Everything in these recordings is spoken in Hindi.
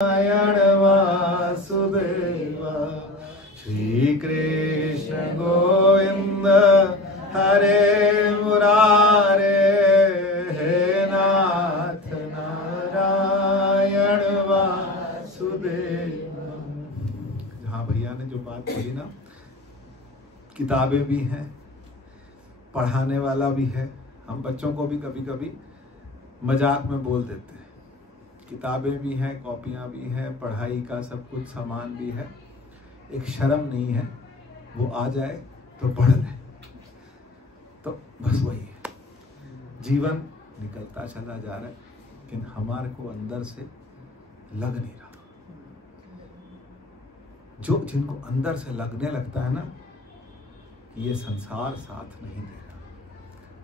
नारायण वासुदेव श्री कृष्ण गोविंद हरे मुरारे हे नाथ नारायण वासुदेव। हाँ, भैया ने जो बात कही ना, किताबें भी हैं, पढ़ाने वाला भी है। हम बच्चों को भी कभी कभी मजाक में बोल देते हैं, किताबें भी हैं, कॉपियाँ भी हैं, पढ़ाई का सब कुछ सामान भी है। एक शर्म नहीं है, वो आ जाए तो पढ़ ले। तो बस वही है, जीवन निकलता चला जा रहा है, लेकिन हमारे को अंदर से लग नहीं रहा। जो जिनको अंदर से लगने लगता है ना, ये संसार साथ नहीं दे रहा।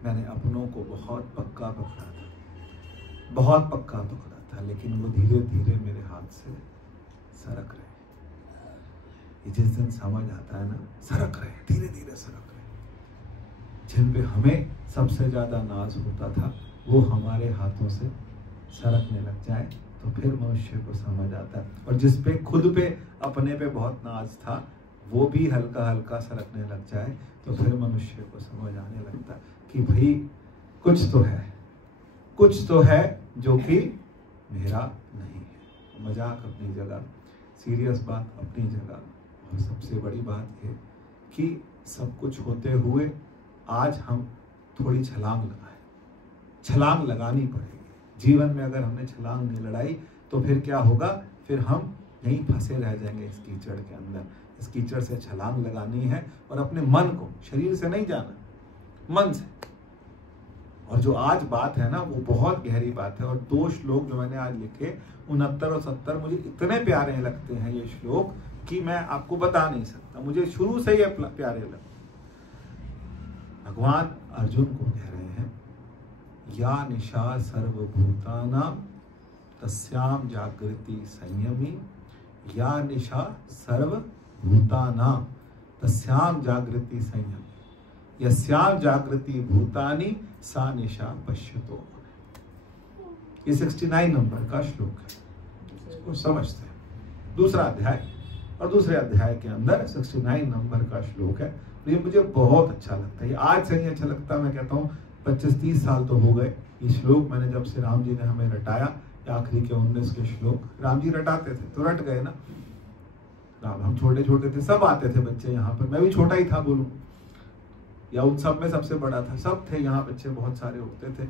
मैंने अपनों को बहुत पक्का पकड़ा था, बहुत पक्का पकड़ा था, लेकिन वो धीरे धीरे मेरे हाथ से सरक रहे। ये जिस दिन समझ आता है ना, सरक रहे, धीरे धीरे सरक रहे। जिन पे हमें सबसे ज्यादा नाज होता था, वो हमारे हाथों से सरकने लग जाए तो फिर मनुष्य को समझ आता है। और जिस पे खुद पे अपने पे बहुत नाज था, वो भी हल्का हल्का सरकने लग जाए तो फिर मनुष्य को समझ आने लगता कि भाई कुछ तो है, कुछ तो है जो कि मेरा नहीं है। मजाक अपनी जगह, सीरियस बात अपनी जगह, और सबसे बड़ी बात है कि सब कुछ होते हुए आज हम थोड़ी छलांग लगाएं। छलांग लगानी पड़ेगी जीवन में। अगर हमने छलांग नहीं लड़ाई तो फिर क्या होगा? फिर हम यहीं फंसे रह जाएंगे इस कीचड़ के अंदर। इस कीचड़ से छलांग लगानी है और अपने मन को, शरीर से नहीं जाना, मन से। और जो आज बात है ना, वो बहुत गहरी बात है। और 2 श्लोक जो मैंने आज लिखे, 69 और 70, मुझे इतने प्यारे लगते हैं ये श्लोक कि मैं आपको बता नहीं सकता। मुझे शुरू से ये प्यारे लगते। भगवान अर्जुन को कह रहे हैं, या निशा सर्वभूतानां तस्याम जागृति संयमी। या निशा सर्वभूतानां तस्याम जागृति संयमी। यस्याम जागृति भूतानि सा निशा पश्यतो। ये 69 नंबर का श्लोक है, इसको समझते हैं। दूसरा अध्याय, और दूसरे अध्याय के अंदर 69 नंबर का श्लोक है। ये मुझे बहुत अच्छा लगता है। ये आज से नहीं अच्छा लगता, मैं कहता हूँ 25-30 साल तो हो गए। ये श्लोक मैंने जब से राम जी ने हमें रटाया, आखिरी के 19 के श्लोक राम जी रटाते थे तो रट गए ना। राम, हम छोटे छोटे थे, सब आते थे बच्चे यहाँ पर। मैं भी छोटा ही था बोलूं, या उन सब में सबसे बड़ा था। सब थे यहाँ, बच्चे बहुत सारे होते थे।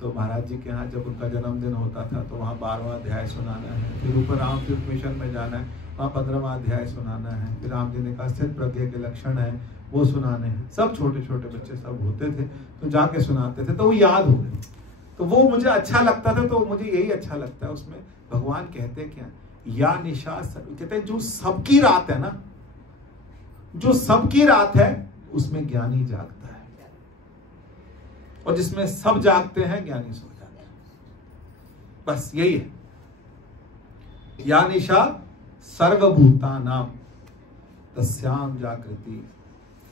तो महाराज जी के यहाँ जब उनका जन्मदिन होता था तो वहाँ 12वां अध्याय सुनाना है। फिर ऊपर रामतीर्थ मिशन में जाना है, वहाँ 15वां अध्याय सुनाना है। फिर राम जी ने कहा स्थित प्रज्ञ के लक्षण है, वो सुनाने हैं। सब छोटे छोटे बच्चे सब होते थे, तो जाके सुनाते थे, तो वो याद हो गए। तो वो मुझे अच्छा लगता था। तो मुझे यही अच्छा लगता है उसमें। भगवान कहते क्या? या निशा, कहते हैं जो सबकी रात है ना, जो सबकी रात है उसमें ज्ञानी जागता है, और जिसमें सब जागते हैं ज्ञानी सो जाते हैं। बस यही है। या निशा सर्वभूतानां तस्याम जागृति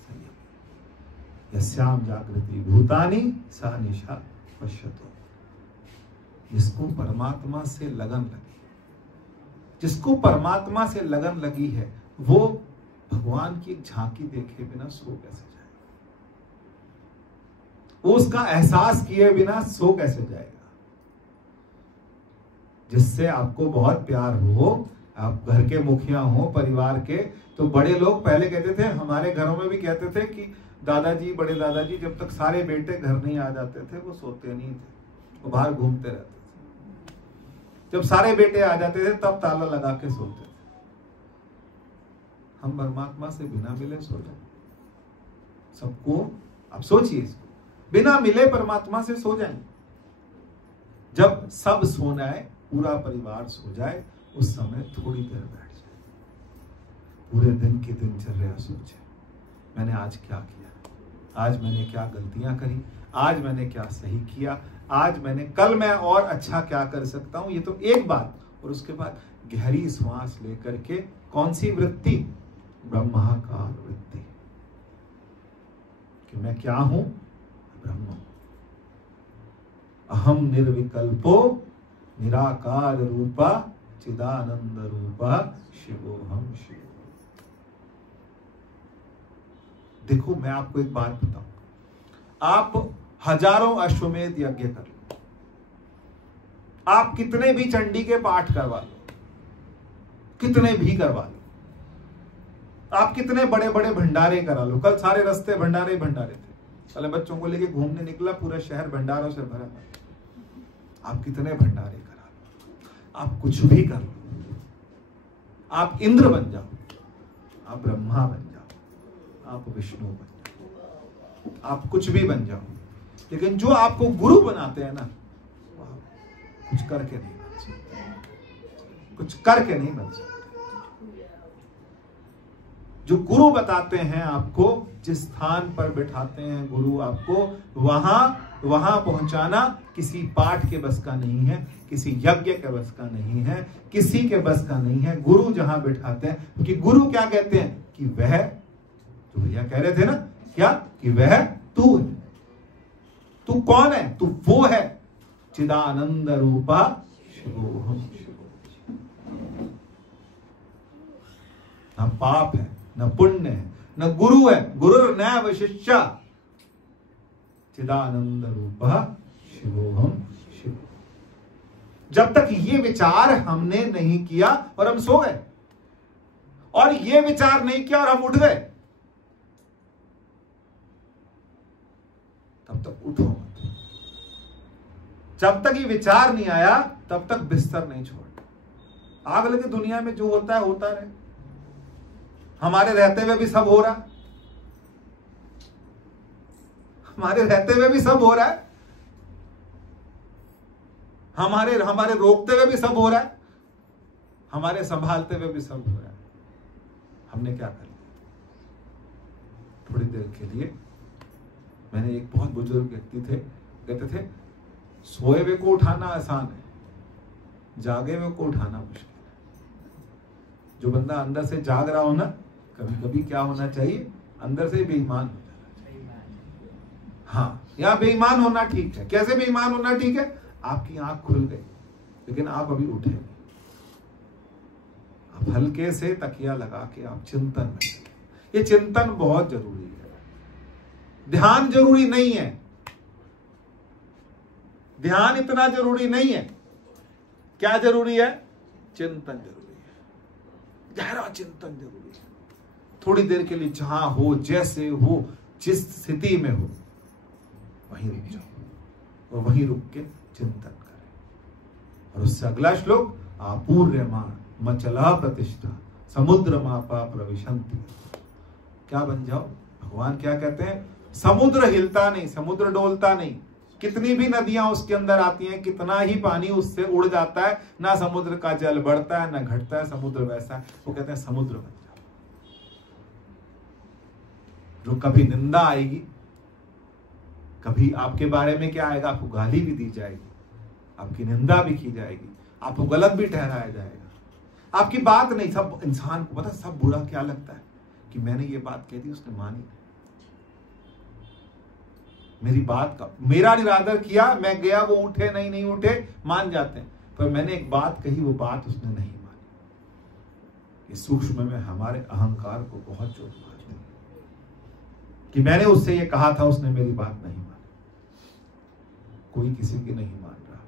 संयमी। यस्याम जागृति भूतानि सा निशा पश्यतो। जिसको परमात्मा से लगन लगी, जिसको परमात्मा से लगन लगी है, वो भगवान की एक झांकी देखे बिना सो कैसे जाएगा? वो उसका एहसास किए बिना सो कैसे जाएगा? जिससे आपको बहुत प्यार हो, आप घर के मुखिया हो परिवार के, तो बड़े लोग पहले कहते थे, हमारे घरों में भी कहते थे कि दादाजी, बड़े दादाजी जब तक सारे बेटे घर नहीं आ जाते थे वो सोते नहीं थे, वो बाहर घूमते रहते थे। जब सारे बेटे आ जाते थे तब ताला लगा के सोते थे। हम परमात्मा से बिना मिले सो जाए सबको। आप सोचिए इसको, बिना मिले परमात्मा से सो जाए। जब सब सो जाए, पूरा परिवार सो जाए, उस समय थोड़ी देर बैठ जाए, पूरे दिन की दिनचर्या सोचे, मैंने आज क्या किया, आज मैंने क्या गलतियां करी, आज मैंने क्या सही किया, आज मैंने, कल मैं और अच्छा क्या कर सकता हूं। ये तो एक बात। और उसके बाद गहरी श्वास लेकर के, कौन सी वृत्ति? ब्रह्माकार वृत्ति, कि मैं क्या हूं? ब्रह्म। अहम निर्विकल्पो निराकार रूपा चिदानंद रूपः शिवोहम शिव। देखो मैं आपको एक बात बताऊं, आप हजारों अश्वमेध यज्ञ कर लो, आप कितने भी चंडी के पाठ करवा लो, कितने भी करवा लो, आप कितने बड़े बड़े भंडारे करा लो। कल सारे रास्ते भंडारे भंडारे थे, साले बच्चों को लेके घूमने निकला, पूरा शहर भंडारों से भरा। आप कितने भंडारे करा लो, आप कुछ भी कर लो, आप इंद्र बन जाओ, आप ब्रह्मा बन जाओ, आप विष्णु बन जाओ, आप कुछ भी बन जाओ, लेकिन जो आपको गुरु बनाते हैं ना, कुछ करके नहीं बन सकते, कुछ करके नहीं बन सकते। जो गुरु बताते हैं आपको, जिस स्थान पर बिठाते हैं गुरु आपको, वहां पहुंचाना किसी पाठ के बस का नहीं है, किसी यज्ञ के बस का नहीं है, किसी के बस का नहीं है। गुरु जहां बिठाते हैं, क्योंकि गुरु क्या कहते हैं कि वह, तो भैया कह रहे थे ना क्या, कि वह तू है। तू कौन है? तू वो है, चिदानंद रूपा शिवोहम शिव। न पाप है, न पुण्य है, न गुरु है, गुरु नैव शिष्य, चिदानंद रूपः शिवोहम शिव। जब तक ये विचार हमने नहीं किया और हम सो गए, और ये विचार नहीं किया और हम उठ गए, तब तक उठो मत। जब तक ये विचार नहीं आया तब तक बिस्तर नहीं छोड़। आग लगे दुनिया में जो होता है होता रहे, हमारे रहते हुए भी सब हो रहा है, हमारे रहते हुए भी सब हो रहा है, हमारे रोकते हुए भी सब हो रहा है, हमारे संभालते हुए भी सब हो रहा है। हमने क्या कर लिया? थोड़ी देर के लिए, मैंने एक बहुत बुजुर्ग व्यक्ति थे, कहते थे सोए हुए को उठाना आसान है, जागे हुए को उठाना मुश्किल है। जो बंदा अंदर से जाग रहा हो ना, कभी कभी क्या होना चाहिए, अंदर से बेईमान हो जाना चाहिए। हाँ, या बेईमान होना ठीक है। कैसे बेईमान होना ठीक है? आपकी आंख खुल गई लेकिन आप अभी उठे नहीं, आप हल्के से तकिया लगा के आप चिंतन में। ये चिंतन बहुत जरूरी है, ध्यान जरूरी नहीं है, ध्यान इतना जरूरी नहीं है। क्या जरूरी है? चिंतन जरूरी है, गहरा चिंतन जरूरी है। थोड़ी देर के लिए जहां हो, जैसे हो, जिस स्थिति में हो, वहीं रुक जाओ और वहीं रुक के चिंतन करें। और उससे अगला श्लोक, आपूर्यमाण मचला प्रतिष्ठा समुद्र मापा प्रविशंति। क्या बन जाओ? भगवान क्या कहते हैं? समुद्र हिलता नहीं, समुद्र डोलता नहीं, कितनी भी नदियां उसके अंदर आती हैं, कितना ही पानी उससे उड़ जाता है, ना समुद्र का जल बढ़ता है ना घटता है, समुद्र वैसा है। वो कहते हैं समुद्र बन जाओ। जो कभी निंदा आएगी, कभी आपके बारे में क्या आएगा, आपको गाली भी दी जाएगी, आपकी निंदा भी की जाएगी, आपको गलत भी ठहराया जाएगा। आपकी बात नहीं, सब इंसान को पता, सब बुरा क्या लगता है कि मैंने ये बात कह दी, उसने मानी नहीं, मेरी बात का मेरा निरादर किया, मैं गया, वो उठे नहीं उठे, मान जाते हैं, पर मैंने एक बात कही, वो बात उसने नहीं मानी। इस सूक्ष्म में हमारे अहंकार को बहुत चोट मारती है कि मैंने उससे ये कहा था, उसने मेरी बात नहीं मानी। कोई किसी की नहीं मान रहा,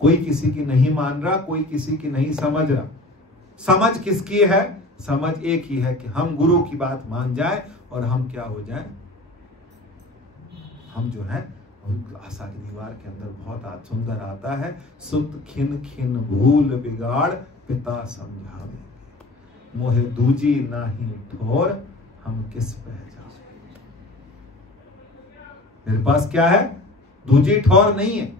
कोई किसी की नहीं मान रहा, कोई किसी की नहीं समझ रहा। समझ किसकी है? समझ एक ही है कि हम गुरु की बात मान जाए और हम क्या हो जाए, हम जो है आशा की दीवार के अंदर बहुत सुंदर आता है, सुत खिन खिन भूल बिगाड़ पिता समझावे, मोहे दूजी नाही ठोर हम किस पहचान। मेरे पास क्या है? दूजी ठोर नहीं है।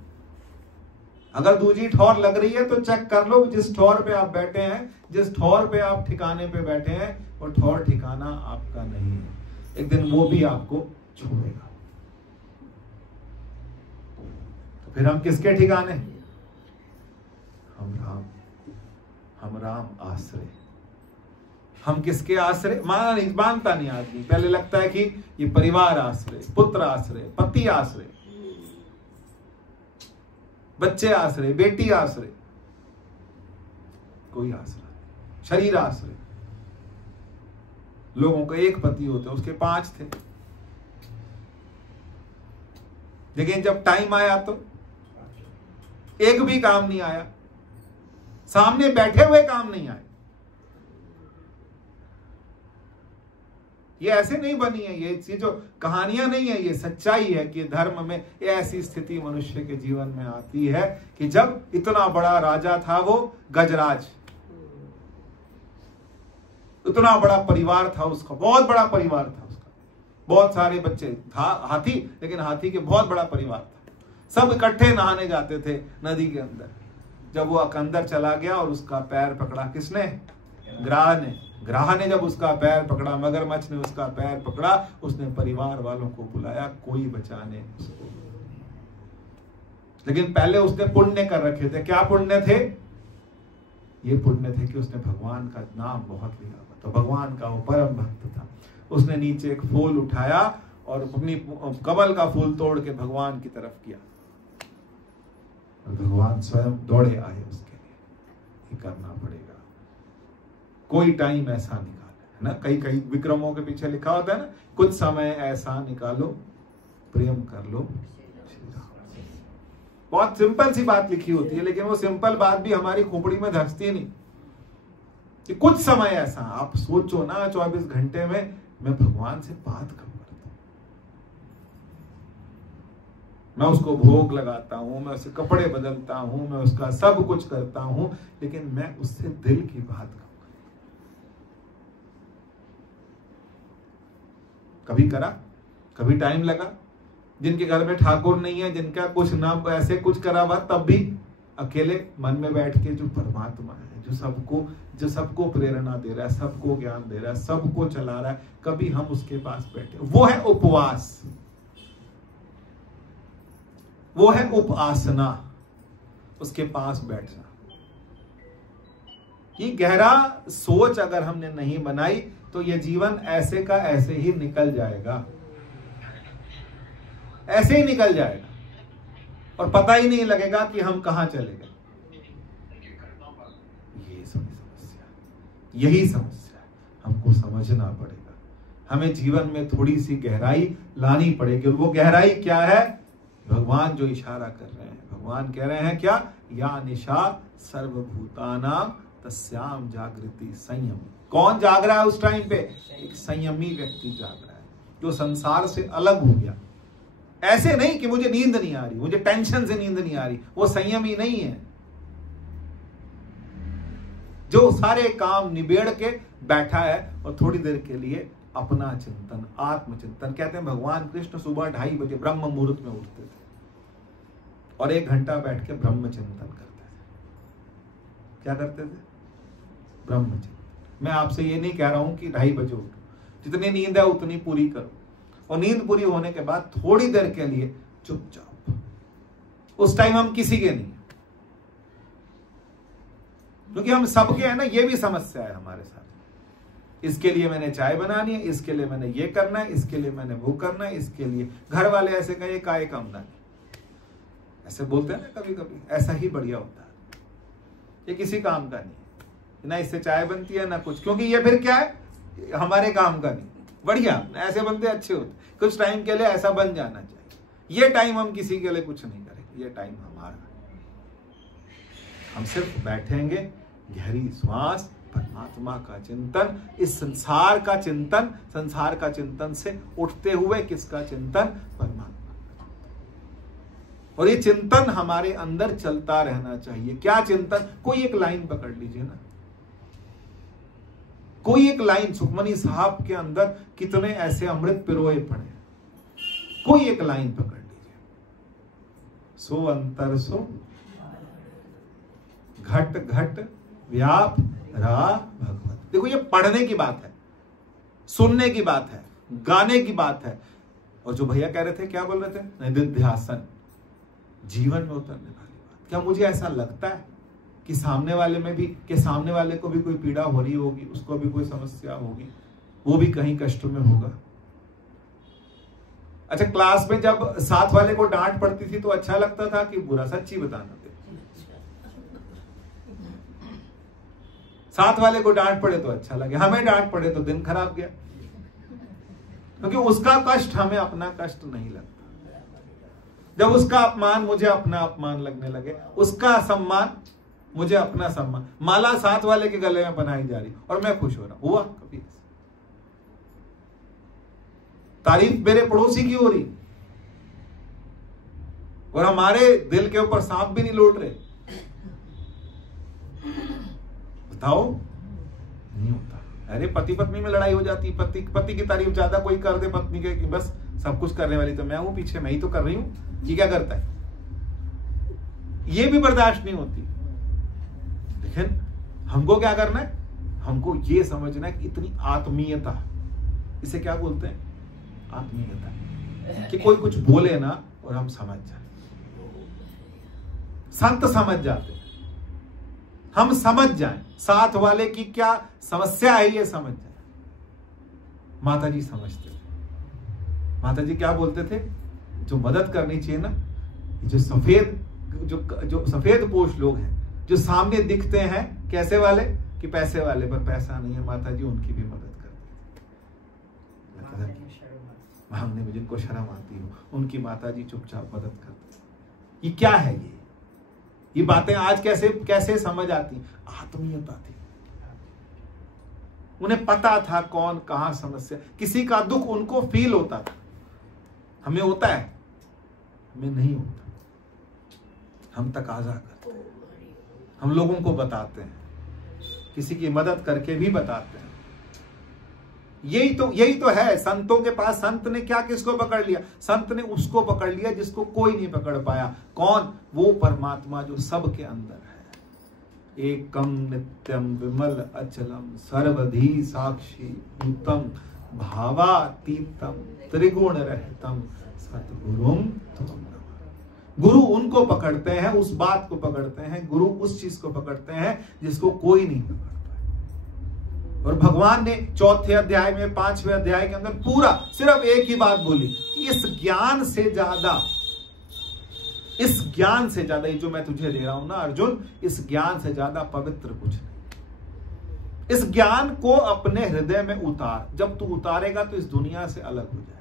अगर दूजी ठोर लग रही है तो चेक कर लो, जिस ठोर पे आप बैठे हैं, जिस ठोर पे आप ठिकाने पे बैठे हैं, वो ठोर ठिकाना आपका नहीं है। एक दिन वो भी आपको छोड़ेगा। तो फिर हम किसके ठिकाने? हम राम आश्रय। हम किसके आश्रय? मानता नहीं आदमी। पहले लगता है कि ये परिवार आश्रय, पुत्र आश्रय, पति आश्रय, बच्चे आश्रय, बेटी आश्रय। कोई आसरा नहीं, शरीर आश्रय। लोगों का एक पति होता, उसके 5 थे, लेकिन जब टाइम आया तो एक भी काम नहीं आया, सामने बैठे हुए काम नहीं आए। ये ऐसे नहीं बनी है, ये जो कहानियां नहीं है, ये सच्चाई है कि धर्म में ऐसी स्थिति मनुष्य के जीवन में आती है कि जब इतना बड़ा राजा था वो गजराज, इतना बड़ा परिवार था उसका, बहुत बड़ा परिवार था उसका, बहुत सारे बच्चे था, हाथी, लेकिन हाथी के बहुत बड़ा परिवार था, सब इकट्ठे नहाने जाते थे नदी के अंदर। जब वो अंदर चला गया और उसका पैर पकड़ा किसने? ग्राह ने जब उसका पैर पकड़ा, मगरमच्छ ने उसका पैर पकड़ा, उसने परिवार वालों को बुलाया, कोई बचाने उसको। लेकिन पहले उसने पुण्य कर रखे थे। क्या पुण्य थे? ये पुण्य थे कि उसने भगवान का नाम बहुत लिया, तो भगवान का वो परम भक्त था। उसने नीचे एक फूल उठाया और अपनी कमल का फूल तोड़ के भगवान की तरफ किया, और भगवान स्वयं दौड़े आए उसके लिए। ये करना पड़ेगा, कोई टाइम ऐसा निकाले, है ना। कई कई विक्रमों के पीछे लिखा होता है ना, कुछ समय ऐसा निकालो प्रेम कर लो। बहुत सिंपल सी बात लिखी होती है, लेकिन वो सिंपल बात भी हमारी खोपड़ी में धंसती नहीं कि कुछ समय ऐसा। आप सोचो ना, 24 घंटे में मैं भगवान से बात कब करता हूं, मैं उसको भोग लगाता हूं, मैं उससे कपड़े बदलता हूं, मैं उसका सब कुछ करता हूं, लेकिन मैं उससे दिल की बात कब? कभी करा, कभी टाइम लगा। जिनके घर में ठाकुर नहीं है, जिनका कुछ ना ऐसे कुछ करा हुआ, तब भी अकेले मन में बैठ के जो परमात्मा है, जो सबको प्रेरणा दे रहा है, सबको ज्ञान दे रहा है, सबको चला रहा है, कभी हम उसके पास बैठे? वो है उपवास, वो है उपासना, उसके पास बैठना। ये गहरा सोच अगर हमने नहीं बनाई तो ये जीवन ऐसे का ऐसे ही निकल जाएगा, ऐसे ही निकल जाएगा, और पता ही नहीं लगेगा कि हम कहां चले गए। यही समस्या है, हमको समझना पड़ेगा। हमें जीवन में थोड़ी सी गहराई लानी पड़ेगी, और वो गहराई क्या है? भगवान जो इशारा कर रहे हैं, भगवान कह रहे हैं क्या? या निशा सर्वभूतानां तस्याम जागृति संयम। कौन जाग रहा है उस टाइम पे? एक संयमी व्यक्ति जाग रहा है, जो संसार से अलग हो गया। ऐसे नहीं कि मुझे नींद नहीं आ रही, मुझे टेंशन से नींद नहीं आ रही, वो संयमी नहीं है। जो सारे काम निबेड़ के बैठा है और थोड़ी देर के लिए अपना चिंतन, आत्मचिंतन। कहते हैं भगवान कृष्ण सुबह 2:30 बजे ब्रह्म मुहूर्त में उठते थे और 1 घंटा बैठ के ब्रह्म चिंतन करते थे। क्या करते थे? ब्रह्म चिंतन। मैं आपसे ये नहीं कह रहा हूं कि 2:30 बजे उठो, जितनी नींद है उतनी पूरी करो, और नींद पूरी होने के बाद थोड़ी देर के लिए चुपचाप। उस टाइम हम किसी के नहीं, क्योंकि हम सबके हैं ना। ये भी समस्या है हमारे साथ। इसके लिए मैंने चाय बनानी है, इसके लिए मैंने ये करना है, इसके लिए मैंने वो करना है, इसके लिए घर वाले ऐसे कहे काय कामदानी, ऐसे बोलते हैं ना कभी कभी। ऐसा ही बढ़िया होता है, ये किसी काम का नहीं, ना इससे चाय बनती है ना कुछ, क्योंकि ये फिर क्या है? हमारे काम का नहीं। बढ़िया ऐसे बनते अच्छे होते, कुछ टाइम के लिए ऐसा बन जाना चाहिए। ये टाइम हम किसी के लिए कुछ नहीं करेंगे, ये टाइम हमारा। हम सिर्फ बैठेंगे, गहरी श्वास, परमात्मा का चिंतन, इस संसार का चिंतन, संसार का चिंतन से उठते हुए किसका चिंतन? परमात्मा। और ये चिंतन हमारे अंदर चलता रहना चाहिए। क्या चिंतन? कोई एक लाइन पकड़ लीजिए ना, कोई एक लाइन। सुखमनी साहब के अंदर कितने ऐसे अमृत पिरोए पड़े, कोई एक लाइन पकड़ लीजिए। सो अंतर सो घट घट व्याप रहा भगवत। देखो ये पढ़ने की बात है, सुनने की बात है, गाने की बात है। और जो भैया कह रहे थे, क्या बोल रहे थे? निधिध्यासन, जीवन में उतरने वाली बात। क्या मुझे ऐसा लगता है कि सामने वाले में भी, कि सामने वाले को भी कोई पीड़ा हो रही होगी, उसको भी कोई समस्या होगी, वो भी कहीं कष्ट में होगा? अच्छा, क्लास में जब साथ वाले को डांट पड़ती थी तो अच्छा लगता था कि बुरा? सच्ची बताना थे, साथ वाले को डांट पड़े तो अच्छा लगे, हमें डांट पड़े तो दिन खराब गया, क्योंकि उसका कष्ट हमें अपना कष्ट नहीं लगता। जब उसका अपमान मुझे अपना अपमान लगने लगे, उसका सम्मान मुझे अपना सम्मान, माला साथ वाले के गले में बनाई जा रही और मैं खुश हो रहा, हुआ कभी? तारीफ मेरे पड़ोसी की हो रही और हमारे दिल के ऊपर सांप भी नहीं लौट रहे, बताओ? नहीं होता। अरे पति पत्नी में लड़ाई हो जाती, पति की तारीफ ज्यादा कोई कर दे पत्नी के कि बस सब कुछ करने वाली तो मैं हूं, पीछे मैं ही तो कर रही हूं, ये क्या करता है? ये भी बर्दाश्त नहीं होती। लेकिन हमको क्या करना है? हमको ये समझना है कि इतनी आत्मीयता, इसे क्या बोलते हैं? आत्मीयता, कि कोई कुछ बोले ना और हम समझ जाए। संत समझ जाते हैं, हम समझ जाएं, साथ वाले की क्या समस्या है ये समझ जाए। माता जी समझते थे। माता जी क्या बोलते थे? जो मदद करनी चाहिए ना, जो सफेद पोश लोग हैं, जो सामने दिखते हैं कैसे वाले, कि पैसे वाले, पर पैसा नहीं है, माता जी उनकी भी मदद करते थे। मांगने में जिनको शर्म आती हो, उनकी माता जी चुपचाप मदद करती। ये क्या है? ये बातें आज कैसे समझ आती? आत्मीयता थी, उन्हें पता था कौन कहां समस्या, किसी का दुख उनको फील होता था। हमें होता है? हमें नहीं होता। हम तकाजा करते हैं, हम लोगों को बताते हैं, किसी की मदद करके भी बताते हैं। यही तो है संतों के पास। संत ने क्या किसको पकड़ लिया? संत ने उसको पकड़ लिया जिसको कोई नहीं पकड़ पाया। कौन? वो परमात्मा जो सबके अंदर है। एकम नित्यम विमल अचलम सर्वधी साक्षी भूतम भावातीतम त्रिगुण रहतम सतगुरुम त्वं। गुरु उनको पकड़ते हैं, उस बात को पकड़ते हैं, गुरु उस चीज को पकड़ते हैं जिसको कोई नहीं पकड़ पाए। और भगवान ने 4थे अध्याय में 5वें अध्याय के अंदर पूरा सिर्फ एक ही बात बोली कि इस ज्ञान से ज्यादा, ये जो मैं तुझे दे रहा हूं ना अर्जुन, इस ज्ञान से ज्यादा पवित्र कुछ नहीं। इस ज्ञान को अपने हृदय में उतार। जब तू उतारेगा तो इस दुनिया से अलग हो जाएगा।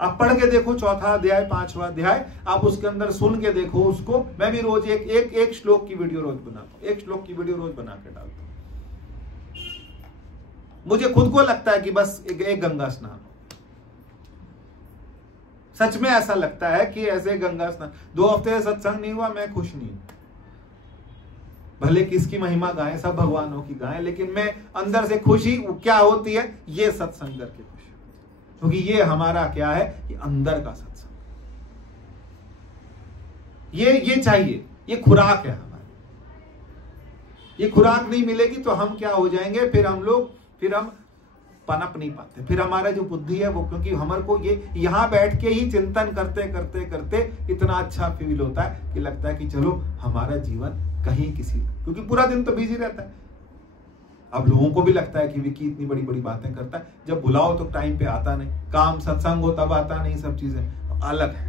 आप पढ़ के देखो 4था अध्याय 5वां अध्याय, आप उसके अंदर सुन के देखो उसको। मैं भी रोज एक श्लोक की वीडियो रोज बनाता हूं, एक श्लोक की वीडियो रोज बना के डालता हूं। मुझे खुद को लगता है कि बस एक गंगा स्नान हो। सच में ऐसा लगता है कि ऐसे गंगा स्नान। 2 हफ्ते से सत्संग नहीं हुआ, मैं खुश नहीं हूं। भले किसकी महिमा गाएं, सब भगवानों की गाएं, लेकिन मैं अंदर से खुशी क्या होती है? ये सत्संग करके खुशी, क्योंकि ये हमारा क्या है? ये अंदर का सत्संग। ये चाहिए, ये खुराक है हमारी। ये खुराक नहीं मिलेगी तो हम क्या हो जाएंगे? फिर हम पनप नहीं पाते। फिर हमारा जो बुद्धि है वो, क्योंकि हमारे को ये यहां बैठ के ही चिंतन करते करते करते इतना अच्छा फील होता है कि लगता है कि चलो हमारा जीवन कहीं क्योंकि पूरा दिन तो बिजी रहता है। अब लोगों को भी लगता है कि विकी इतनी बड़ी बड़ी बातें करता है, जब बुलाओ तो टाइम पे आता नहीं, काम सत्संग हो तब आता नहीं, सब चीजें तो अलग है।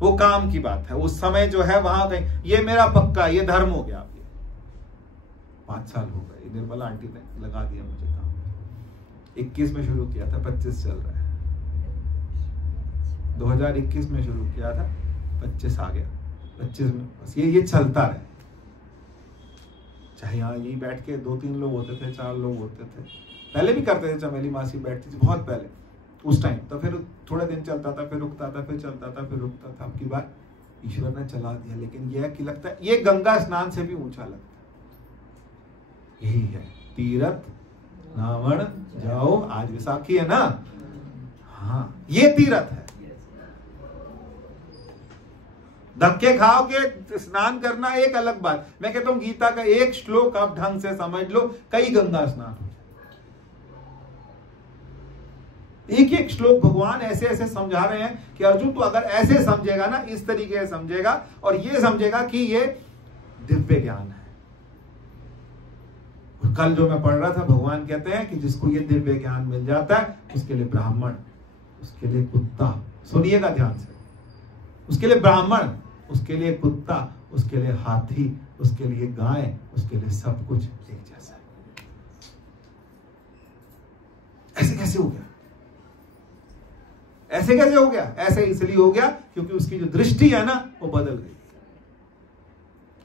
वो काम की बात है, उस समय जो है वहां कहीं, ये मेरा पक्का, ये धर्म हो गया। 5 साल हो गए, निर्मला आंटी ने लगा दिया मुझे काम। 21 में शुरू किया था, 25 चल रहा है। 2021 में शुरू किया था, 25 आ गया, 25 में बस ये चलता रहे। चाहे यहाँ यही बैठ के 2-3 लोग होते थे, 4 लोग होते थे। पहले भी करते थे, चमेली मासी बैठती थी बहुत पहले उस टाइम, तो फिर थोड़े दिन चलता था, फिर रुकता था, फिर चलता था, फिर रुकता था। अब की बार ईश्वर ने चला दिया। लेकिन यह कि लगता है ये गंगा स्नान से भी ऊंचा लगता है। यही है तीरथ नावण जाओ। आज विसाखी है ना? हाँ, ये तीरथ है। धक्के खाओ के स्नान करना एक अलग बात। मैं कहता हूं गीता का एक श्लोक आप ढंग से समझ लो, कई गंगा स्नान। एक श्लोक भगवान ऐसे ऐसे समझा रहे हैं कि अर्जुन तो अगर ऐसे समझेगा ना, इस तरीके से समझेगा और ये समझेगा कि ये दिव्य ज्ञान है। और कल जो मैं पढ़ रहा था, भगवान कहते हैं कि जिसको ये दिव्य ज्ञान मिल जाता है, उसके लिए ब्राह्मण, उसके लिए कुत्ता, सुनिएगा ध्यान से, उसके लिए ब्राह्मण, उसके लिए कुत्ता, उसके लिए हाथी, उसके लिए गाय, उसके लिए सब कुछ एक जैसा है। ऐसे कैसे हो गया? ऐसे कैसे हो गया? ऐसे इसलिए हो गया क्योंकि उसकी जो दृष्टि है ना वो बदल गई।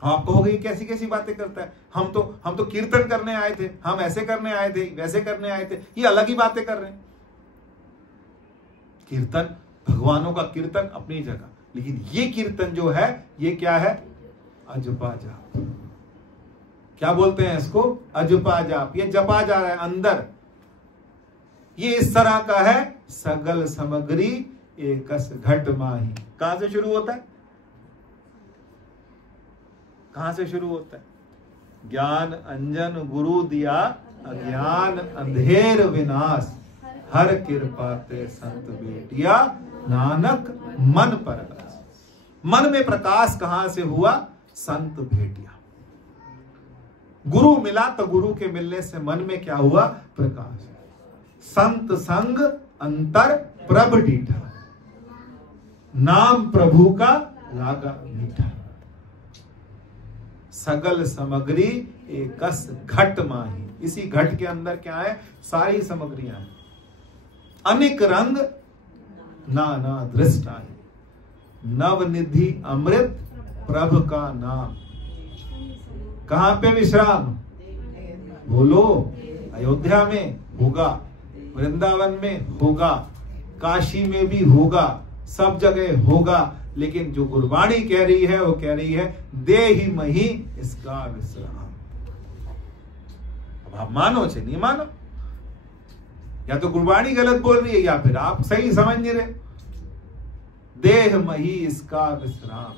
आप कहोगे कैसी कैसी बातें करता है, हम तो कीर्तन करने आए थे, हम ऐसे करने आए थे, वैसे करने आए थे, ये अलग ही बातें कर रहे हैं। कीर्तन, भगवानों का कीर्तन अपनी जगह, लेकिन ये कीर्तन जो है ये क्या है? अजपा जाप। क्या बोलते हैं इसको? अजपा जाप। ये जपा जा रहा है अंदर। ये इस तरह का है, सगल सामग्री एकस घट माही। कहां से शुरू होता है? कहां से शुरू होता है? ज्ञान अंजन गुरु दिया, अज्ञान अंधेर विनाश, हर कृपा ते संत बेटिया, नानक मन परगास। मन में प्रकाश कहां से हुआ? संत भेटिया। गुरु मिला तो गुरु के मिलने से मन में क्या हुआ? प्रकाश। संत संग अंतर प्रभ डीठा, नाम प्रभु का लागा मीठा। सगल सामग्री एकस घट माही। इसी घट के अंदर क्या है? सारी सामग्रियां हैं। अनेक रंग नाना दृष्टाएं, नवनिधि अमृत प्रभ का नाम। कहां पे विश्राम? बोलो। अयोध्या में होगा, वृंदावन में होगा, काशी में भी होगा, सब जगह होगा। लेकिन जो गुरबाणी कह रही है वो कह रही है देहि मही इसका विश्राम। अब आप मानो चाहे नहीं मानो, या तो गुरबाणी गलत बोल रही है या फिर आप सही समझ नहीं रहे। देह मही इसका विश्राम,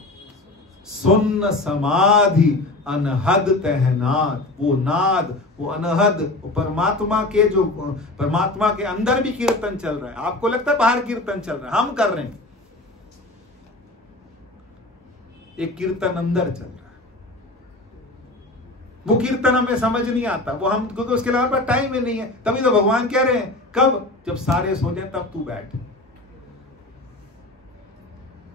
सुन्न समाधि अनहद तहनाद। वो नाद, वो अनहद, वो परमात्मा के जो परमात्मा के अंदर भी कीर्तन चल रहा है। आपको लगता है बाहर कीर्तन चल रहा है, हम कर रहे हैं। एक कीर्तन अंदर चल रहा है, वो कीर्तन हमें समझ नहीं आता, वो हम, क्योंकि उसके अलावा टाइम ही नहीं है। तभी तो भगवान कह रहे हैं कब? जब सारे सो जाए तब तू बैठ,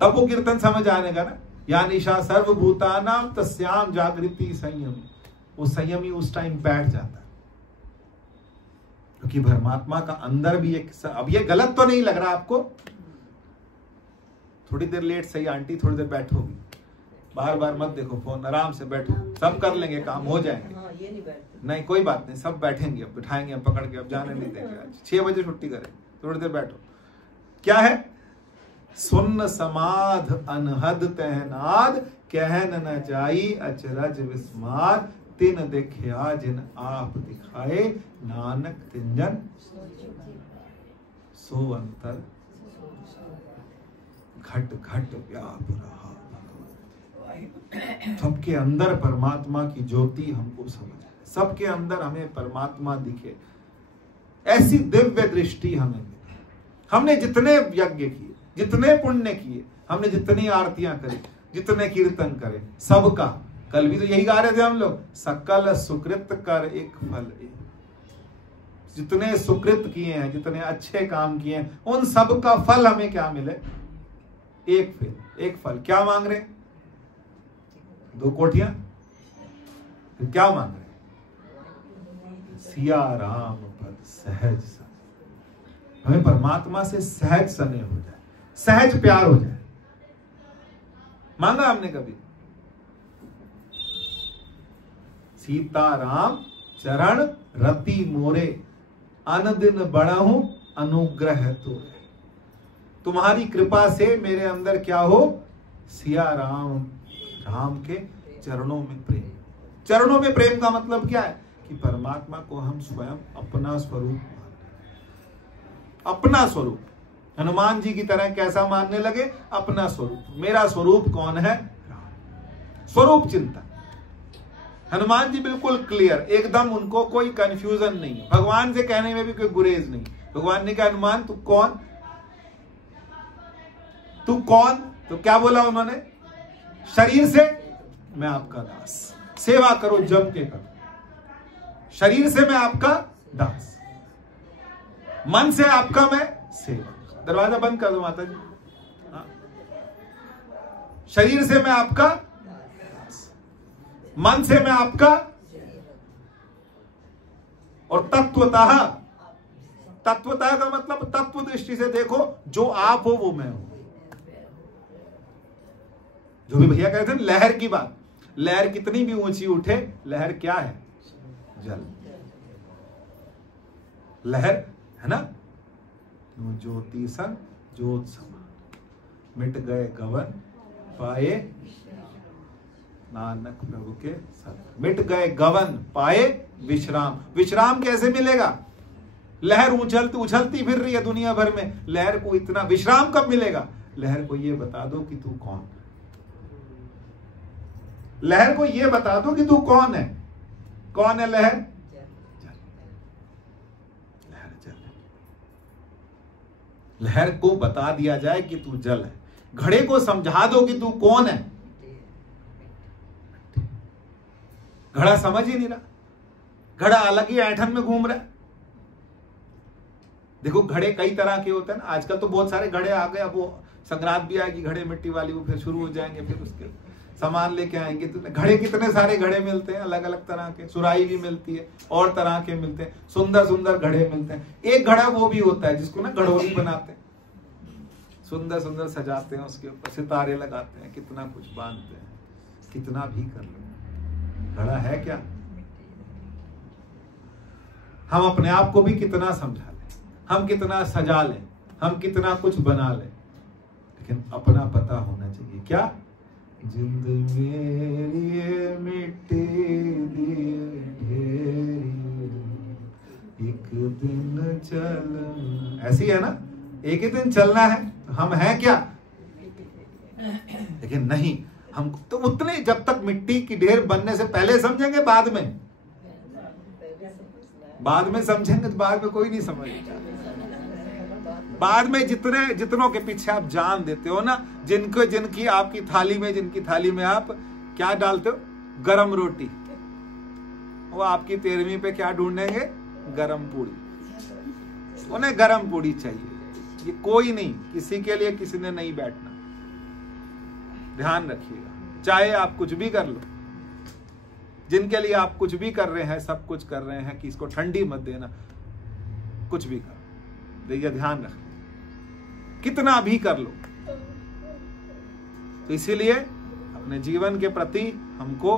तब वो कीर्तन समझ आने का ना। या निशा सर्वभूतानाम तस्याम जागृति संयमी। वो संयमी उस टाइम बैठ जाता है, क्योंकि परमात्मा का अंदर भी एक। अब ये गलत तो नहीं लग रहा आपको? थोड़ी देर लेट सही आंटी, थोड़ी देर बैठोगी, बार बार मत देखो फोन, आराम से बैठो, सब कर लेंगे, काम हो जाएंगे। ये नहीं कोई बात नहीं, सब बैठेंगे, अब बिठाएंगे, अब पकड़ के, अब जाने नहीं देंगे। आज 6 बजे छुट्टी करें, थोड़ी देर बैठो। क्या है? सुन्न समाध अनहद तहनाद, कहन न जाई अचरज विस्माद। तिन देखिया जिन आप दिखाए, नानक तिंजन सो अंतर घट घट व्याप रहा। सबके अंदर परमात्मा की ज्योति हमको समझ, सबके अंदर हमें परमात्मा दिखे, ऐसी दिव्य दृष्टि हमें मिले। हमने जितने यज्ञ किए, जितने पुण्य किए, हमने जितनी आरतियां करी, जितने कीर्तन करे, सबका, कल भी तो यही गा रहे थे हम लोग, सकल सुकृत कर एक फल एक। जितने सुकृत किए हैं, जितने अच्छे काम किए हैं, उन सब का फल हमें क्या मिले? एक फल। एक फल। क्या मांग रहे? 2 कोठियां। फिर क्या मांग रहे? सिया राम पद सहज सन। हमें परमात्मा से सहज सने हो जाए, सहज प्यार हो जाए। मांगा हमने कभी? सीता राम चरण रति मोरे, अनदिन बढ़हूं अनुग्रह तो। तुम्हारी कृपा से मेरे अंदर क्या हो? सिया राम, राम के चरणों में प्रेम। चरणों में प्रेम का मतलब क्या है? कि परमात्मा को हम स्वयं अपना स्वरूप मानने, अपना स्वरूप। हनुमान जी की तरह कैसा मानने लगे? अपना स्वरूप। मेरा स्वरूप कौन है? राम। स्वरूप चिंतन। हनुमान जी बिल्कुल क्लियर, एकदम, उनको कोई कंफ्यूजन नहीं है। भगवान से कहने में भी कोई गुरेज नहीं। भगवान ने कहा हनुमान तू कौन? तू कौन? तो क्या बोला उन्होंने? शरीर से मैं आपका दास, सेवा करो जब के करो। शरीर से मैं आपका दास, मन से आपका मैं सेवा। दरवाजा बंद कर दो माता जी। हाँ। शरीर से मैं आपका मन से मैं आपका, और तत्वतः, तत्वतः का मतलब तत्व दृष्टि से देखो, जो आप हो वो मैं हूं। जो भी भैया कहते हैं लहर की बात, लहर कितनी भी ऊंची उठे, लहर क्या है? जल। लहर है ना, ज्योति सन ज्योत समान, मिट गए गवन पाए नानक प्रभु के संग। मिट गए गवन पाए विश्राम। विश्राम कैसे मिलेगा? लहर उछलती उछलती फिर रही है दुनिया भर में, लहर को इतना विश्राम कब मिलेगा? लहर को ये बता दो कि तू कौन है। लहर को ये बता दो कि तू कौन है। कौन है लहर? जल। लहर जल है। लहर को बता दिया जाए कि तू जल है। घड़े को समझा दो कि तू कौन है। घड़ा समझ ही नहीं रहा, घड़ा अलग ही ऐठन में घूम रहा है। देखो घड़े कई तरह के होते हैं ना, आजकल तो बहुत सारे घड़े आ गए। अब वो संक्रांत भी आएगी घड़े मिट्टी वाली, वो फिर शुरू हो जाएंगे, फिर उसके सामान लेके आएंगे। तो घड़े कितने सारे घड़े मिलते हैं अलग अलग तरह के, सुराही भी मिलती है और तरह के मिलते हैं, सुंदर सुंदर घड़े मिलते हैं। एक घड़ा वो भी होता है जिसको ना घड़ोली बनाते हैं, सुंदर सुंदर सजाते हैं, उसके ऊपर सितारे लगाते हैं, कितना कुछ बांधते हैं। कितना भी कर लो, घड़ा है क्या? हम अपने आप को भी कितना समझा लें, हम कितना सजा लें, हम कितना कुछ बना लें, लेकिन अपना पता होना चाहिए। क्या? जिंद मेरी मिट्टी दिए ढेरी, एक दिन चल। ऐसी है ना, एक ही दिन चलना है। हम हैं क्या? लेकिन नहीं, हम तो उतने जब तक मिट्टी की ढेर बनने से पहले समझेंगे, बाद में समझेंगे, तो बाद में कोई नहीं समझेगा। बाद में जितनों के पीछे आप जान देते हो ना, जिनकी आपकी थाली में, जिनकी थाली में आप क्या डालते हो? गरम रोटी, वो आपकी 13वीं पे क्या ढूंढेंगे? गरम पूड़ी। उन्हें गरम पूड़ी चाहिए। ये कोई नहीं, किसी के लिए किसी ने नहीं बैठना। ध्यान रखिएगा, चाहे आप कुछ भी कर लो, जिनके लिए आप कुछ भी कर रहे हैं, सब कुछ कर रहे हैं कि इसको ठंडी मत देना, कुछ भी करो, देखिए ध्यान रखना, कितना भी कर लो। तो इसीलिए अपने जीवन के प्रति हमको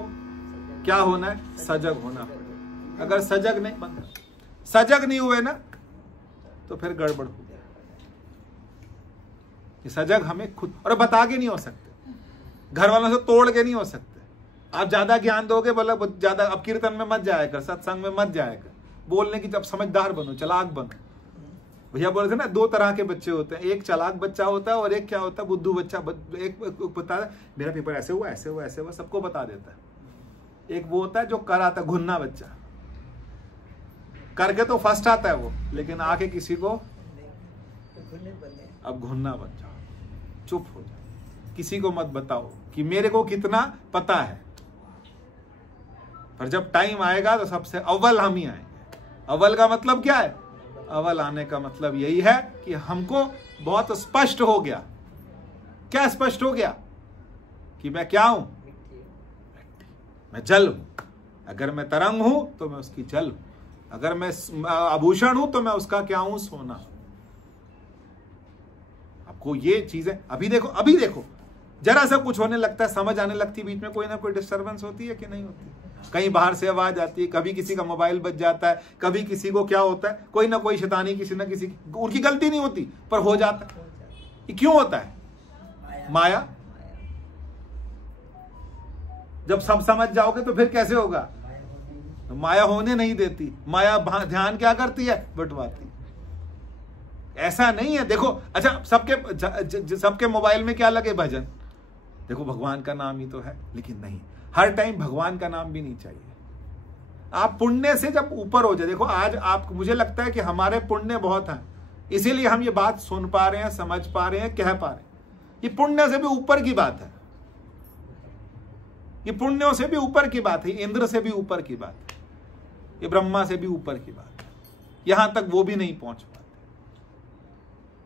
क्या होना है? सजग होना पड़ेगा। अगर सजग नहीं हुए ना, तो फिर गड़बड़ हो गया। सजग हमें खुद, और बता के नहीं हो सकते, घर वालों से तोड़ के नहीं हो सकते। आप ज्यादा ज्ञान दोगे, बोला ज्यादा, अब कीर्तन में मत जाया कर, सत्संग में मत जाया कर, बोलने की जब समझदार बनो, चालाक बनो। भैया बोले थे ना, दो तरह के बच्चे होते हैं, एक चालाक बच्चा होता है और एक क्या होता है? बुद्धू बच्चा। एक बता है मेरा पेपर ऐसे हुआ, ऐसे हुआ, ऐसे हुआ, सबको बता देता है। एक वो होता है जो कर आता है, घुन्ना बच्चा, करके तो फर्स्ट आता है वो, लेकिन आके किसी को, अब घुन्ना बन जाओ, चुप हो जाओ, किसी को मत बताओ कि मेरे को कितना पता है। पर जब टाइम आएगा तो सबसे अव्वल हम ही आएंगे। अव्वल का मतलब क्या है? अव्वल आने का मतलब यही है कि हमको बहुत स्पष्ट हो गया। क्या स्पष्ट हो गया? कि मैं क्या हूं? मैं जल हूं। अगर मैं तरंग हूं तो मैं उसकी जल हूं। अगर मैं आभूषण हूं तो मैं उसका क्या हूं? सोना। आपको ये चीजें अभी देखो जरा सा कुछ होने लगता है, समझ आने लगती, बीच में कोई ना कोई डिस्टर्बेंस होती है कि नहीं होती? कहीं बाहर से आवाज आती है, कभी किसी का मोबाइल बज जाता है, कभी किसी को क्या होता है, कोई ना कोई शैतानी किसी ना किसी, उनकी गलती नहीं होती पर हो जाता है। ये क्यों होता है? माया। जब सब समझ जाओगे तो फिर कैसे होगा? माया होने नहीं देती। माया ध्यान क्या करती है? बंटवाती। ऐसा नहीं है। देखो अच्छा, सबके मोबाइल में क्या लगे? भजन। देखो भगवान का नाम ही तो है, लेकिन नहीं, हर टाइम भगवान का नाम भी नहीं चाहिए। आप पुण्य से जब ऊपर हो जाए, देखो आज आप, मुझे लगता है कि हमारे पुण्य बहुत हैं, इसीलिए हम ये बात सुन पा रहे हैं, समझ पा रहे हैं, कह पा रहे हैं। ये पुण्य से भी ऊपर की बात है, ये पुण्यों से भी ऊपर की बात है, इंद्र से भी ऊपर की बात है, ये ब्रह्मा से भी ऊपर की बात है। यहां तक वो भी नहीं पहुंच पाते।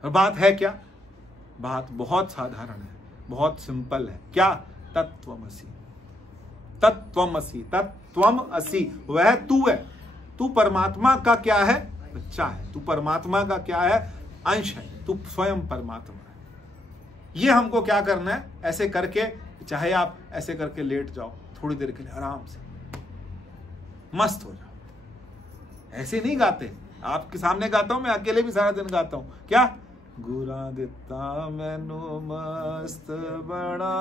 और बात है क्या? बात बहुत साधारण है, बहुत सिंपल है। क्या? तत्वमसि। तत्त्वमसि, तत्त्वमसि, वह तू है। तू परमात्मा का क्या है? बच्चा है। तू परमात्मा का क्या है? अंश है। तू स्वयं परमात्मा है। ये हमको क्या करना है? ऐसे करके, चाहे आप ऐसे करके लेट जाओ थोड़ी देर के लिए, आराम से मस्त हो जाओ। ऐसे नहीं गाते, आपके सामने गाता हूं, मैं अकेले भी सारा दिन गाता हूं। क्या? गुरा दिता मैनू मस्त बड़ा,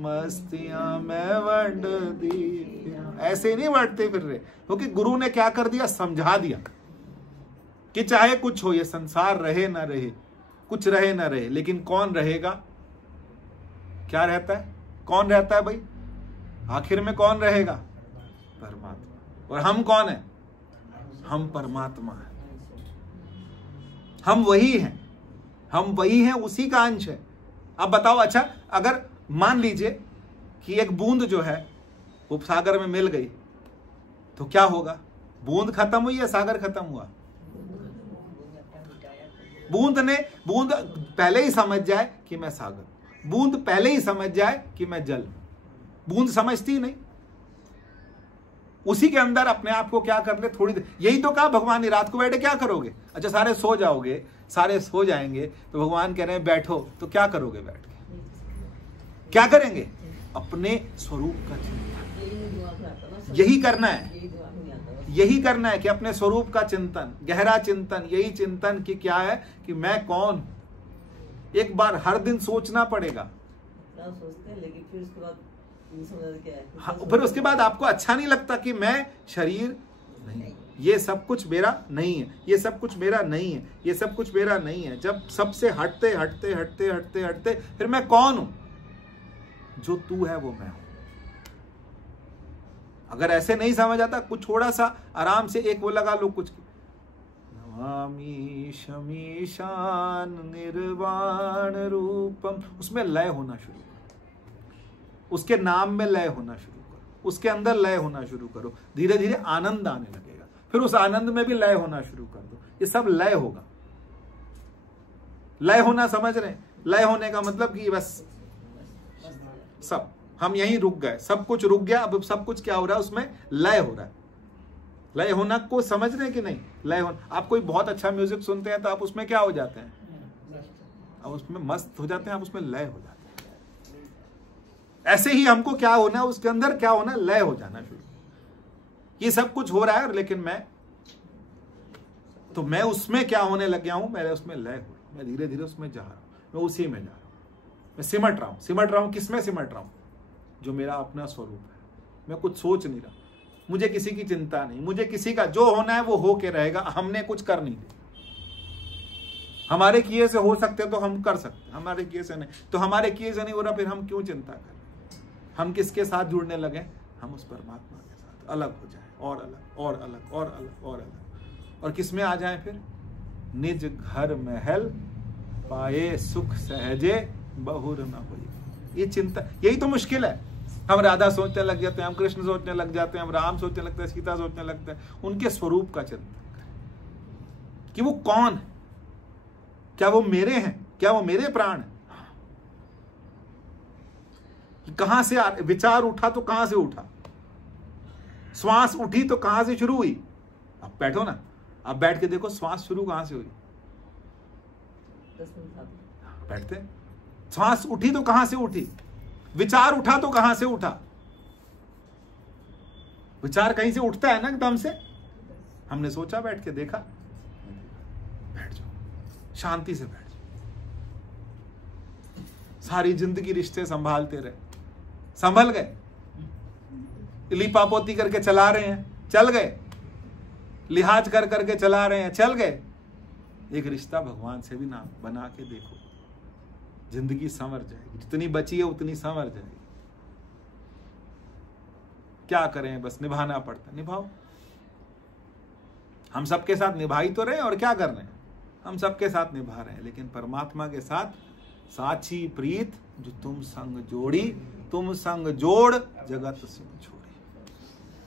मस्तियां मैं वंड दी। ऐसे नहीं बढ़ते फिर रहे, क्योंकि गुरु ने क्या कर दिया? समझा दिया कि चाहे कुछ हो, ये संसार रहे ना रहे, कुछ रहे ना रहे, लेकिन कौन रहेगा? क्या रहता है? कौन रहता है भाई? आखिर में कौन रहेगा? परमात्मा। और हम कौन है? हम परमात्मा है। हम वही हैं, हम वही हैं, उसी का अंश है। अब बताओ, अच्छा अगर मान लीजिए कि एक बूंद जो है वो सागर में मिल गई, तो क्या होगा? बूंद खत्म हुई या सागर खत्म हुआ? बूंद पहले ही समझ जाए कि मैं सागर, बूंद पहले ही समझ जाए कि मैं जल। बूंद समझती नहीं, उसी के अंदर अपने आप को क्या कर ले थोड़ी देर। यही तो कहा भगवान ने, रात को बैठे क्या करोगे? अच्छा सारे सो जाओगे, सारे सो जाएंगे, तो भगवान कह रहे हैं बैठो, तो क्या करोगे? बैठ के क्या करेंगे? अपने स्वरूप का चिंतन। यही करना है, यही करना है कि अपने स्वरूप का चिंतन, गहरा चिंतन। यही चिंतन कि क्या है कि मैं कौन। एक बार हर दिन सोचना पड़ेगा। सोचते हैं, लेकिन फिर उसके बाद हाँ, फिर उसके बाद आपको अच्छा नहीं लगता कि मैं शरीर नहीं, ये सब कुछ मेरा नहीं है, ये सब कुछ मेरा नहीं है, ये सब कुछ मेरा नहीं है। जब सबसे हटते हटते हटते हटते हटते फिर मैं कौन हूं? जो तू है वो मैं हूं। अगर ऐसे नहीं समझ आता, कुछ थोड़ा सा आराम से एक वो लगा लो, कुछ नमामि शमीशान निर्वाण रूपम, उसमें लय होना शुरू करो, उसके नाम में लय होना शुरू करो, उसके अंदर लय होना शुरू करो। धीरे धीरे आनंद आने लगेगा, फिर उस आनंद में भी लय होना शुरू कर दो। ये सब लय होगा। लय होना समझ रहे हैं? लय होने का मतलब कि बस सब हम यहीं रुक गए, सब कुछ रुक गया। अब सब कुछ क्या हो रहा है? उसमें लय हो रहा है। लय होना को समझ रहे हैं कि नहीं? लय होना, आप कोई बहुत अच्छा म्यूजिक सुनते हैं तो आप उसमें क्या हो जाते हैं? आप उसमें मस्त हो जाते हैं, आप उसमें लय हो जाते हैं। ऐसे ही हमको क्या होना है? उसके अंदर क्या होना? लय हो जाना शुरू। ये सब कुछ हो रहा है, लेकिन मैं उसमें क्या होने लग गया हूं? मेरे उसमें लय हो, मैं धीरे धीरे उसमें जा रहा हूं, मैं उसी में जा रहा हूं, मैं सिमट रहा हूं। सिमट रहा हूं किसमें सिमट रहा हूं? जो मेरा अपना स्वरूप है। मैं कुछ सोच नहीं रहा, मुझे किसी की चिंता नहीं, मुझे किसी का जो होना है वो हो के रहेगा। हमने कुछ कर नहीं दिया। हमारे किए से हो सकते तो हम कर सकते, हमारे किए से नहीं, तो हमारे किए से नहीं हो रहा, फिर हम क्यों चिंता करें? हम किसके साथ जुड़ने लगे? हम उस परमात्मा के साथ अलग हो जाए, और अलग और अलग और अलग और अलग। और किस में आ जाए फिर? निज घर महल पाए सुख सहजे बहुर न होई। ये चिंता, यही तो मुश्किल है। हम राधा सोचने लग जाते हैं, हम कृष्ण सोचने लग जाते हैं, हम राम सोचने लगते हैं, सीता सोचने लगते हैं। उनके स्वरूप का चिंतन करें कि वो कौन है, क्या वो मेरे हैं, क्या वो मेरे प्राण हैं। कहां से विचार उठा तो कहां से उठा, श्वास उठी तो कहां से शुरू हुई। अब बैठो ना, अब बैठ के देखो श्वास शुरू कहां से हुई। 10 मिनट बैठते, श्वास उठी तो कहां से उठी, विचार उठा तो कहां से उठा। विचार कहीं से उठता है ना एकदम से। हमने सोचा, बैठ के देखा, बैठ जाओ, शांति से बैठ जाओ। सारी जिंदगी रिश्ते संभालते रहे, संभल गए, लिपापोती करके चला रहे हैं, चल गए, लिहाज कर करके चला रहे हैं, चल गए। एक रिश्ता भगवान से भी ना बना के देखो, जिंदगी संवर जाएगी। जितनी बची है उतनी संवर जाएगी। क्या करें, बस निभाना पड़ता, निभाओ। हम सबके साथ निभाई तो रहे, और क्या कर रहे हैं? हम सबके साथ निभा रहे हैं, लेकिन परमात्मा के साथ साची प्रीत जो तुम संग जोड़ी, तुम संग जोड़ जगत से छोड़ी।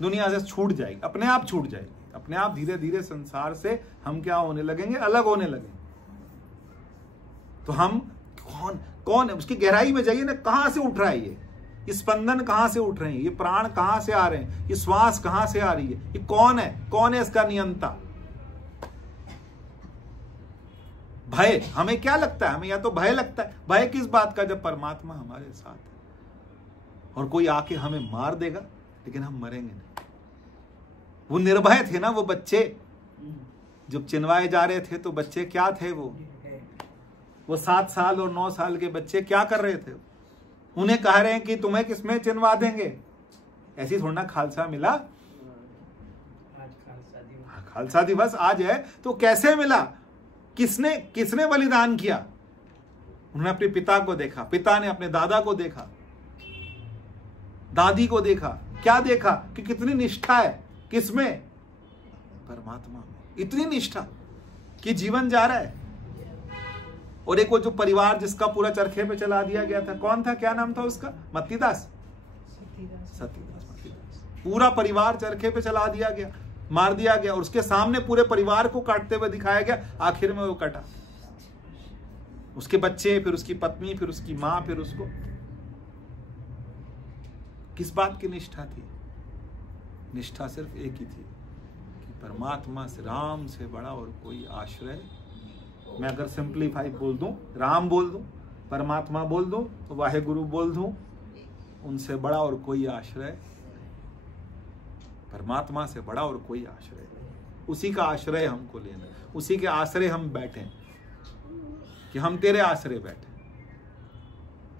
दुनिया से छूट जाएगी, अपने आप छूट जाएगी, अपने आप धीरे धीरे संसार से हम क्या होने लगेंगे? अलग होने लगेंगे। तो हम कौन है? उसकी गहराई में जाइए ना, कहां से उठ रहा है ये? ये स्पंदन कहां से उठ रहे हैं, ये प्राण कहां से आ रहे हैं, ये श्वास कहां से आ रही है, ये कौन है इसका नियंता। भय, हमें क्या लगता है, हमें या तो भय लगता है, भय किस बात का, जब परमात्मा हमारे साथ है और कोई आके हमें मार देगा, लेकिन हम मरेंगे नहीं। वो निर्भय थे ना वो बच्चे, जब चिनवाए जा रहे थे तो बच्चे क्या थे, वो 7 साल और 9 साल के बच्चे क्या कर रहे थे, उन्हें कह रहे हैं कि तुम्हें किसमें चिनवा देंगे। ऐसी थोड़ा ना खालसा मिला, खालसा दिवस आज है तो कैसे मिला, किसने बलिदान किया। उन्होंने अपने पिता को देखा, पिता ने अपने दादा को देखा, दादी को देखा, क्या देखा कि कितनी निष्ठा है, किसमें, परमात्मा में, इतनी निष्ठा कि जीवन जा रहा है। और एक वो जो परिवार जिसका पूरा चरखे पे चला दिया गया था, कौन था, क्या नाम था उसका, मत्तीदास, सतीदास मत्तीदास, पूरा परिवार चरखे पे चला दिया गया, मार दिया गया, और उसके सामने पूरे परिवार को काटते हुए दिखाया गया, आखिर में वो कटा, उसके बच्चे, फिर उसकी पत्नी, फिर उसकी मां, फिर उसको। किस बात की निष्ठा थी, निष्ठा सिर्फ एक ही थी कि परमात्मा से, राम से बड़ा और कोई आश्रय, मैं अगर सिंप्लीफाई बोल दूं, राम बोल दूं, परमात्मा बोल दूं, तो वाहेगुरु बोल दूं, उनसे बड़ा और कोई आश्रय, परमात्मा से बड़ा और कोई आश्रय, उसी का आश्रय हमको लेना, उसी के आश्रय हम बैठे कि हम तेरे आश्रय बैठे।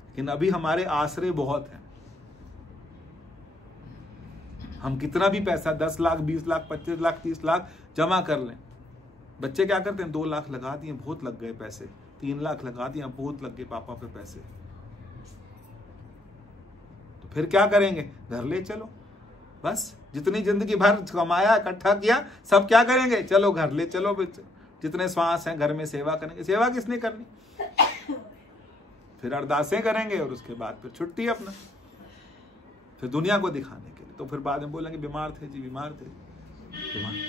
लेकिन अभी हमारे आश्रय बहुत हैं, हम कितना भी पैसा 10 लाख 20 लाख 25 लाख 30 लाख जमा कर लें, बच्चे क्या करते हैं, 2 लाख लगा दिए, बहुत लग गए पैसे, 3 लाख लगा दिया, बहुत लग गए पापा पे पैसे, तो फिर क्या करेंगे, घर ले चलो, बस जितनी जिंदगी भर कमाया इकट्ठा किया सब क्या करेंगे, चलो घर ले चलो, जितने श्वास हैं घर में सेवा करेंगे। सेवा किसने करनी, फिर अरदासें करेंगे और उसके बाद फिर छुट्टी अपना, फिर दुनिया को दिखाने के लिए। तो फिर बाद में बोलेंगे बीमार थे जी, बीमार थे,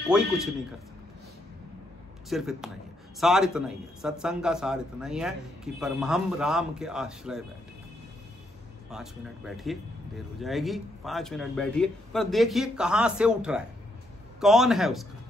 कोई कुछ नहीं कर सकता, सिर्फ इतना ही है, सार इतना ही है, सत्संग का सार इतना ही है कि हम राम के आश्रय बैठे। 5 मिनट बैठिए, देर हो जाएगी, 5 मिनट बैठिए, पर देखिए कहां से उठ रहा है, कौन है उसका,